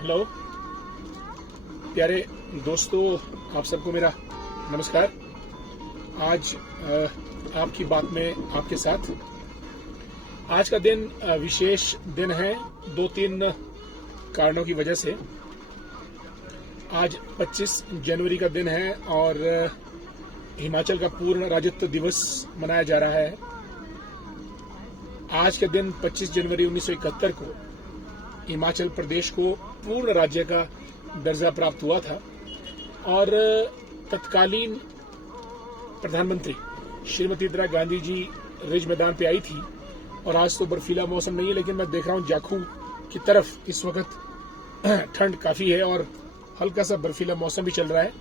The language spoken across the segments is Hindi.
हेलो प्यारे दोस्तों, आप सबको मेरा नमस्कार। आज आपकी बात में आपके साथ। आज का दिन विशेष दिन है 2-3 कारणों की वजह से। आज 25 जनवरी का दिन है और हिमाचल का पूर्ण राज्यत्व दिवस मनाया जा रहा है। आज के दिन 25 जनवरी 1971 को हिमाचल प्रदेश को पूर्ण राज्य का दर्जा प्राप्त हुआ था और तत्कालीन प्रधानमंत्री श्रीमती इंदिरा गांधी जी रिज मैदान पे आई थी। और आज तो बर्फीला मौसम नहीं है, लेकिन मैं देख रहा हूं जाखू की तरफ इस वक्त ठंड काफी है और हल्का सा बर्फीला मौसम भी चल रहा है।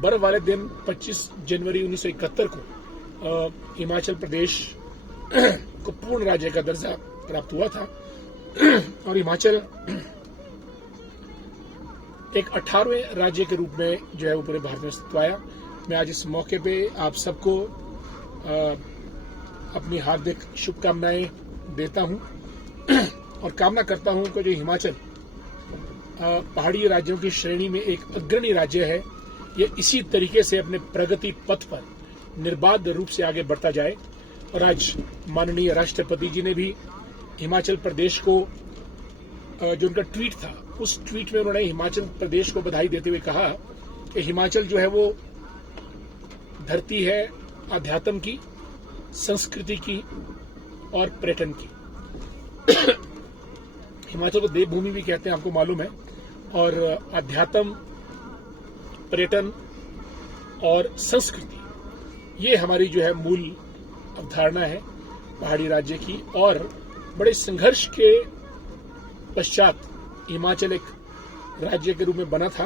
बर्फ वाले दिन 25 जनवरी 1971 को हिमाचल प्रदेश को पूर्ण राज्य का दर्जा प्राप्त हुआ था और हिमाचल एक 18वें राज्य के रूप में जो है वो पूरे भारत में अस्तित्व आया। मैं आज इस मौके पे आप सबको अपनी हार्दिक शुभकामनाएं देता हूं और कामना करता हूं कि जो हिमाचल पहाड़ी राज्यों की श्रेणी में एक अग्रणी राज्य है, ये इसी तरीके से अपने प्रगति पथ पर निर्बाध रूप से आगे बढ़ता जाए। और आज माननीय राष्ट्रपति जी ने भी हिमाचल प्रदेश को जो उनका ट्वीट था, उस ट्वीट में उन्होंने हिमाचल प्रदेश को बधाई देते हुए कहा कि हिमाचल जो है वो धरती है अध्यात्म की, संस्कृति की और पर्यटन की। हिमाचल को देवभूमि भी कहते हैं, आपको मालूम है। और अध्यात्म, पर्यटन और संस्कृति, ये हमारी जो है मूल अवधारणा है पहाड़ी राज्य की। और बड़े संघर्ष के पश्चात हिमाचल एक राज्य के रूप में बना था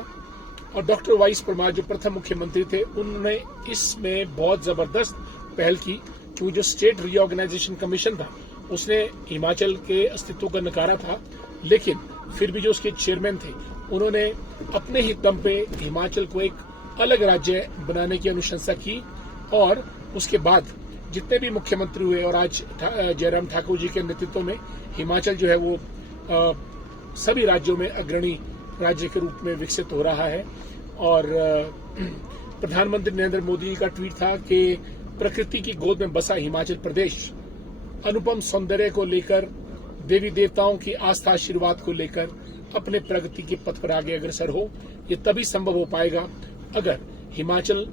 और डॉक्टर वाईएस परमार जो प्रथम मुख्यमंत्री थे, उन्होंने इसमें बहुत जबरदस्त पहल की। क्योंकि जो स्टेट रीऑर्गेनाइजेशन कमीशन था, उसने हिमाचल के अस्तित्व को नकारा था, लेकिन फिर भी जो उसके चेयरमैन थे, उन्होंने अपने ही दम पे हिमाचल को एक अलग राज्य बनाने की अनुशंसा की। और उसके बाद जितने भी मुख्यमंत्री हुए और आज जयराम ठाकुर जी के नेतृत्व में हिमाचल जो है वो सभी राज्यों में अग्रणी राज्य के रूप में विकसित हो रहा है। और प्रधानमंत्री नरेंद्र मोदी जी का ट्वीट था कि प्रकृति की गोद में बसा हिमाचल प्रदेश अनुपम सौंदर्य को लेकर, देवी देवताओं की आस्था आशीर्वाद को लेकर अपने प्रगति के पथ पर आगे अग्रसर हो। ये तभी संभव हो पाएगा अगर हिमाचल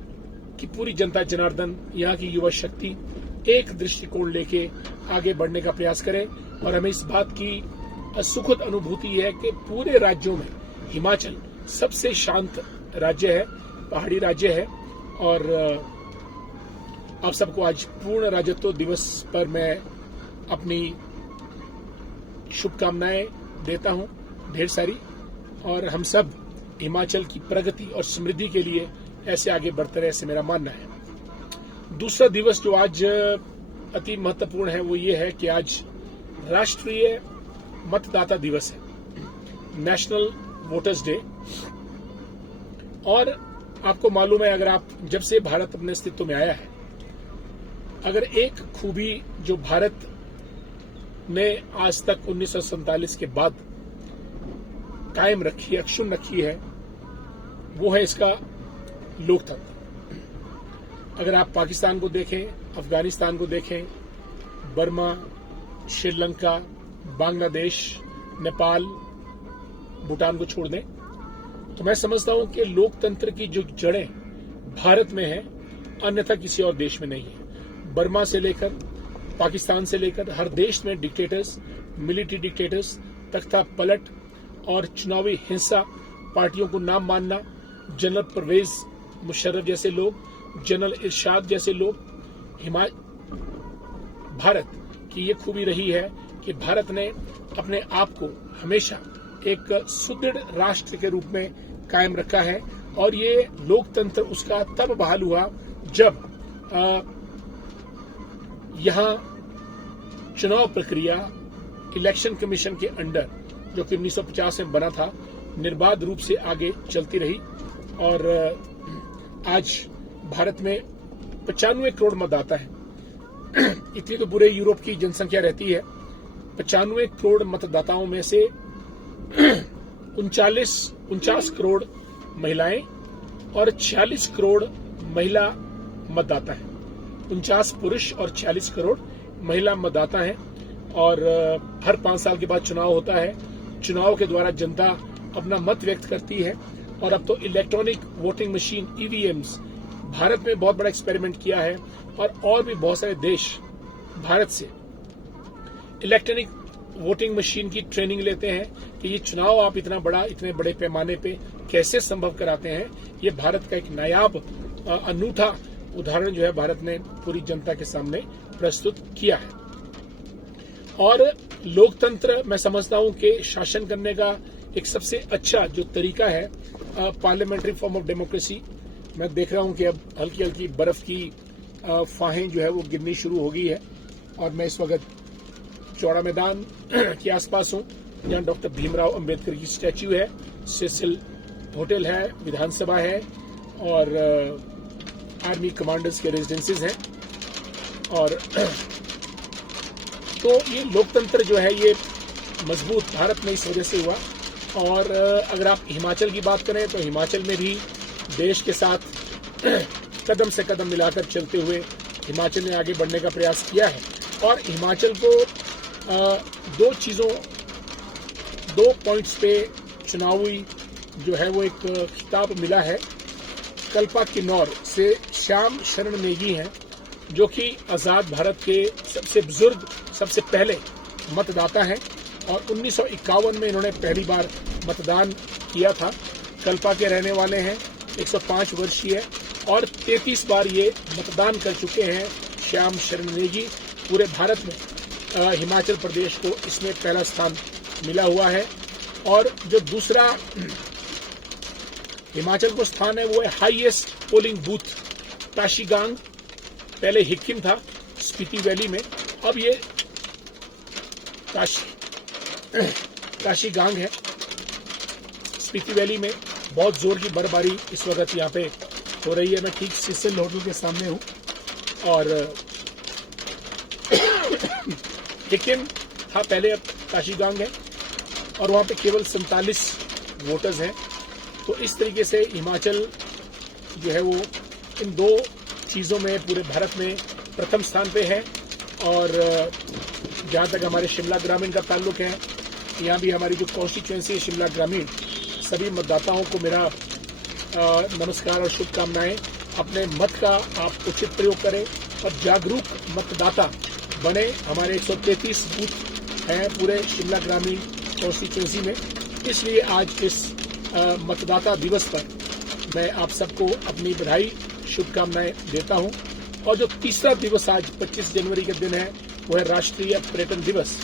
की पूरी जनता जनार्दन, यहाँ की युवा शक्ति एक दृष्टिकोण लेके आगे बढ़ने का प्रयास करे। और हमें इस बात की सुखद अनुभूति है कि पूरे राज्यों में हिमाचल सबसे शांत राज्य है, पहाड़ी राज्य है। और आप सबको आज पूर्ण राज्यत्व दिवस पर मैं अपनी शुभकामनाएं देता हूं ढेर सारी। और हम सब हिमाचल की प्रगति और समृद्धि के लिए ऐसे आगे बढ़ते रहे, ऐसे मेरा मानना है। दूसरा दिवस जो आज अति महत्वपूर्ण है वो ये है कि आज राष्ट्रीय मतदाता दिवस है, नेशनल वोटर्स डे। और आपको मालूम है, अगर आप जब से भारत अपने अस्तित्व में आया है, अगर एक खूबी जो भारत ने आज तक 1947 के बाद कायम रखी है, अक्षुण्ण रखी है, वो है इसका लोकतंत्र। अगर आप पाकिस्तान को देखें, अफगानिस्तान को देखें, बर्मा, श्रीलंका, बांग्लादेश, नेपाल, भूटान को छोड़ दें, तो मैं समझता हूं कि लोकतंत्र की जो जड़ें भारत में हैं, अन्यथा किसी और देश में नहीं है। बर्मा से लेकर, पाकिस्तान से लेकर हर देश में डिक्टेटर्स, मिलिट्री डिक्टेटर्स, तख्ता पलट और चुनावी हिंसा, पार्टियों को नाम मानना, जनरल परवेज मुशर्रफ जैसे लोग, जनरल इरशाद जैसे लोग। भारत की ये खूबी रही है कि भारत ने अपने आप को हमेशा एक सुदृढ़ राष्ट्र के रूप में कायम रखा है। और ये लोकतंत्र उसका तब बहाल हुआ जब यहाँ चुनाव प्रक्रिया इलेक्शन कमीशन के अंडर, जो कि 1950 में बना था, निर्बाध रूप से आगे चलती रही। और आज भारत में 95 करोड़ मतदाता है। इतनी तो पूरे यूरोप की जनसंख्या रहती है। 95 करोड़ मतदाताओं में से 49 करोड़ महिलाएं और 46 करोड़ महिला मतदाता हैं। 49 पुरुष और 46 करोड़ महिला मतदाता हैं। और हर 5 साल के बाद चुनाव होता है। चुनाव के द्वारा जनता अपना मत व्यक्त करती है। और अब तो electronic voting machine EVMs Bharat में बहुत बड़ा एक्सपेरिमेंट किया है और भी बहुत सारे देश भारत से इलेक्ट्रॉनिक वोटिंग मशीन की ट्रेनिंग लेते हैं कि ये चुनाव आप इतने बड़े पैमाने पे कैसे संभव कराते हैं। ये भारत का एक नायाब अनूठा उदाहरण जो है भारत ने पूरी जनता के सामने प्रस्तुत किया है। और लोकतंत्र मैं समझता हूं कि शासन करने का एक सबसे अच्छा जो तरीका है पार्लियामेंट्री फॉर्म ऑफ डेमोक्रेसी। मैं देख रहा हूं कि अब हल्की हल्की बर्फ की फाहें जो है वो गिरनी शुरू हो गई है और मैं इस वक्त चौड़ा मैदान के आसपास हूं जहां डॉक्टर भीमराव अंबेडकर की स्टैच्यू है, सेसिल होटल है, विधानसभा है और आर्मी कमांडर्स के रेजिडेंसीज हैं। और तो ये लोकतंत्र जो है ये मजबूत भारत में इस वजह से हुआ। और अगर आप हिमाचल की बात करें तो हिमाचल में भी देश के साथ कदम से कदम मिलाकर चलते हुए हिमाचल ने आगे बढ़ने का प्रयास किया है। और हिमाचल को दो पॉइंट्स पे चुनावी जो है वो एक खिताब मिला है। कल्पा किन्नौर से श्याम शरण नेगी हैं जो कि आज़ाद भारत के सबसे बुजुर्ग सबसे पहले मतदाता हैं और 1951 में इन्होंने पहली बार मतदान किया था। कल्पा के रहने वाले हैं, 105 वर्षीय और 33 बार ये मतदान कर चुके हैं। श्याम शरण नेगी पूरे भारत में हिमाचल प्रदेश को इसमें पहला स्थान मिला हुआ है। और जो दूसरा हिमाचल को स्थान है वो है हाईएस्ट पोलिंग बूथ ताशीगांग। पहले हिक्किम था स्पीति वैली में, अब ये ताशीगांग है स्पीति वैली में। बहुत जोर की बर्फबारी इस वक्त यहाँ पे हो रही है। मैं ठीक सेसिल होटल के सामने हूँ और हिक्किम था पहले, अब ताशीगांग है और वहाँ पे केवल 47 वोटर्स हैं। तो इस तरीके से हिमाचल जो है वो इन दो चीज़ों में पूरे भारत में प्रथम स्थान पे है। और जहाँ तक हमारे शिमला ग्रामीण का ताल्लुक है, यहाँ भी हमारी जो कॉन्स्टिट्यूएंसी है शिमला ग्रामीण, सभी मतदाताओं को मेरा नमस्कार और शुभकामनाएं। अपने मत का आप उचित प्रयोग करें और जागरूक मतदाता बने। हमारे 133 बूथ हैं पूरे शिमला ग्रामीण कॉन्स्टिट्यूएंसी में। इसलिए आज इस मतदाता दिवस पर मैं आप सबको अपनी बधाई शुभकामनाएं देता हूं। और जो तीसरा दिवस आज 25 जनवरी के दिन है वो है राष्ट्रीय पर्यटन दिवस।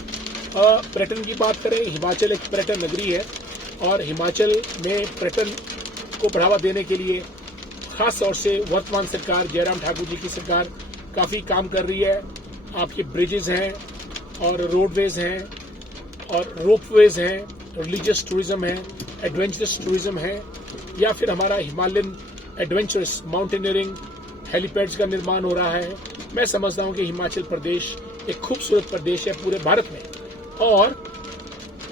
पर्यटन की बात करें, हिमाचल एक पर्यटन नगरी है और हिमाचल में पर्यटन को बढ़ावा देने के लिए खास तौर से वर्तमान सरकार जयराम ठाकुर जी की सरकार काफी काम कर रही है। आपके ब्रिजेज हैं और रोडवेज हैं और रोपवेज हैं, रिलीजियस टूरिज्म है, एडवेंचरस टूरिज्म है, या फिर हमारा हिमालयन एडवेंचरस माउंटेनियरिंग हेलीपैड्स का निर्माण हो रहा है। मैं समझता हूं कि हिमाचल प्रदेश एक खूबसूरत प्रदेश है पूरे भारत में और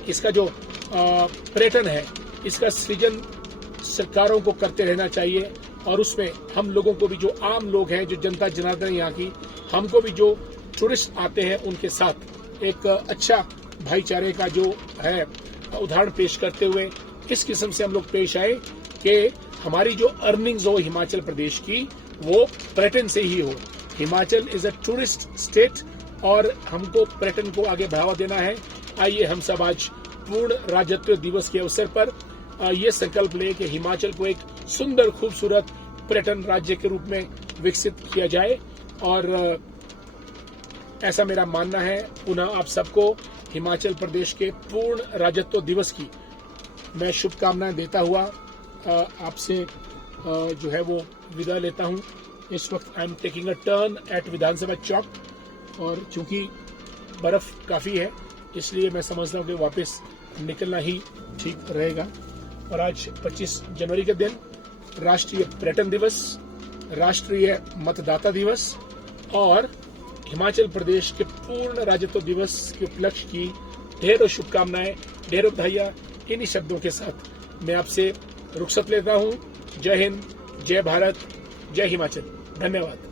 इसका जो पर्यटन है इसका सृजन सरकारों को करते रहना चाहिए। और उसमें हम लोगों को भी, जो आम लोग हैं, जो जनता जनार्दन यहाँ की, हमको भी जो टूरिस्ट आते हैं उनके साथ एक अच्छा भाईचारे का जो है उदाहरण पेश करते हुए किस किस्म से हम लोग पेश आए कि हमारी जो अर्निंग्स हो हिमाचल प्रदेश की वो पर्यटन से ही हो। Himachal is a tourist state और हमको पर्यटन को आगे बढ़ावा देना है। आइए हम सब आज पूर्ण राज्यत्व दिवस के अवसर पर ये संकल्प लें कि हिमाचल को एक सुंदर खूबसूरत पर्यटन राज्य के रूप में विकसित किया जाए। और ऐसा मेरा मानना है। पुनः आप सबको हिमाचल प्रदेश के पूर्ण राज्यत्व दिवस की मैं शुभकामनाएं देता हुआ आपसे जो है वो विदा लेता हूं। इस वक्त I am taking a turn at Vidhansabha Chowk और चूंकि बर्फ काफी है इसलिए मैं समझता हूं कि वापस निकलना ही ठीक रहेगा। और आज 25 जनवरी के दिन राष्ट्रीय पर्यटन दिवस, राष्ट्रीय मतदाता दिवस और हिमाचल प्रदेश के पूर्ण राज्यत्व दिवस के उपलक्ष्य की ढेरों शुभकामनाएं, ढेरों बधाइयां इन्हीं शब्दों के साथ मैं आपसे रुखसत लेता हूं। जय हिंद, जय भारत, जय हिमाचल। धन्यवाद।